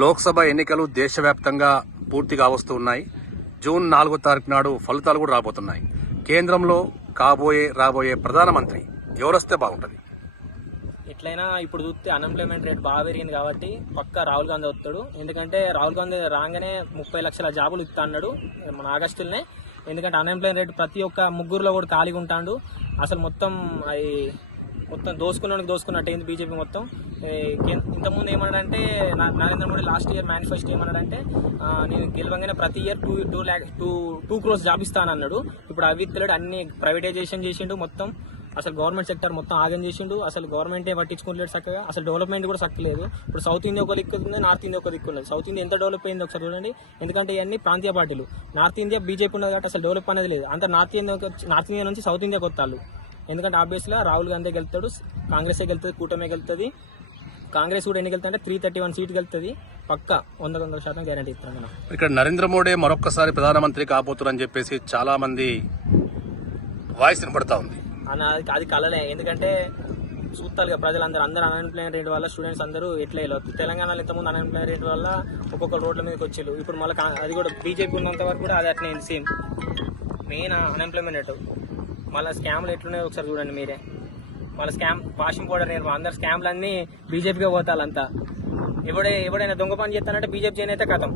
లోక్సభ ఎన్నికలు దేశవ్యాప్తంగా పూర్తిగా వస్తున్నాయి. జూన్ 4వ తారీఖు నాడు ఫలితాలు కూడా రాబోతున్నాయి. కేంద్రంలో రాబోయే ప్రధానమంత్రి ఎవరొస్తే బాగుంటుంది? ఎట్లయినా ఇప్పుడు చూస్తే అన్ఎంప్లాయ్మెంట్ రేట్ బాగా పెరిగింది కాబట్టి పక్కా రాహుల్ గాంధీ వస్తాడు. ఎందుకంటే రాహుల్ గాంధీ రాగానే 30 లక్షల జాబులు ఇస్తా అన్నాడు మన ఆగస్టులోనే. ఎందుకంటే అన్ఎంప్లాయ్మెంట్ రేట్ ప్రతి ఒక్క ముగ్గురులో కూడా ఖాళీగా ఉంటాడు. అసలు మొత్తం దోసుకున్నట్టు ఏంది బీజేపీ మొత్తం. ఇంతకుముందు ఏమన్నాడంటే Narendra Modi last year manifesto ఏమన్నాడంటే నేను గెలవంగానే ప్రతి ఇయర్ 2 crores జాబ్ ఇస్తానన్నాడు. ఇప్పుడు అవి ఇస్తలేడు, అన్ని ప్రైవేటైజేషన్ చేసిండు మొత్తం. అసలు గవర్నమెంట్ సెక్టర్ మొత్తం ఆగం చేసిండు. అసలు గవర్నమెంటే పట్టించుకోలేదు చక్కగా. అసలు డెవలప్మెంట్ కూడా చక్కలేదు. ఇప్పుడు సౌత్ ఇండియా ఒక దిక్కు ఉంది, నార్త్ ఇండియా ఒక దిక్కు ఉన్నది. సౌత్ ఇండియా ఎంత డెవలప్ అయింది ఒకసారి చూడండి. ఎందుకంటే ఇవన్నీ ప్రాంతీయ పార్టీలు. నార్త్ ఇండియా బీజేపీ ఉన్నది కాబట్టి అసలు డెవలప్ అనేది లేదు. అంత నార్త్ ఇండియా నుంచి సౌత్ ఇండియాకి వస్తారు. ఎందుకంటే ఆబ్వియస్గా రాహుల్ గాంధీ గెలుతాడు, కాంగ్రెస్ గెలుతుంది, కూటమి గెలుతుంది. కాంగ్రెస్ కూడా ఎన్ని గెలుతుంటే 331 సీట్లు గెలుతుంది పక్కా. 100% గ్యారంటీ ఇస్తాను మనం. ఇక్కడ నరేంద్ర మోడీ మరొక్కసారి ప్రధానమంత్రి కాబోతున్నారని చెప్పేసి చాలా మంది వాయిస్ వినపడతా ఉంది. అది కలలే. ఎందుకంటే చూస్తారు ప్రజలందరూ అన్ఎంప్లాయ్మెంట్ రేట్ వల్ల స్టూడెంట్స్ అందరూ ఎట్లా వెళ్ళవచ్చు. తెలంగాణలో ఇంతకుముందు అన్ఎంప్లాయ్మెంట్ రేట్ వల్ల ఒక్కొక్క రోడ్ల మీదకి వచ్చేళ్ళు. ఇప్పుడు మళ్ళీ అది కూడా బీజేపీ ఉన్నంత వరకు కూడా అది అట్లే సేమ్. Main unemployment rate. మళ్ళీ స్కామ్లు ఎట్లున్నాయో ఒకసారి చూడండి మీరే. మళ్ళీ వాషింగ్ పౌడర్ అందరు స్కామ్లు అన్నీ బీజేపీగా పోతాలంతా. ఎవడైనా దొంగ పని చేస్తానంటే బీజేపీ చేయనైతే కథం.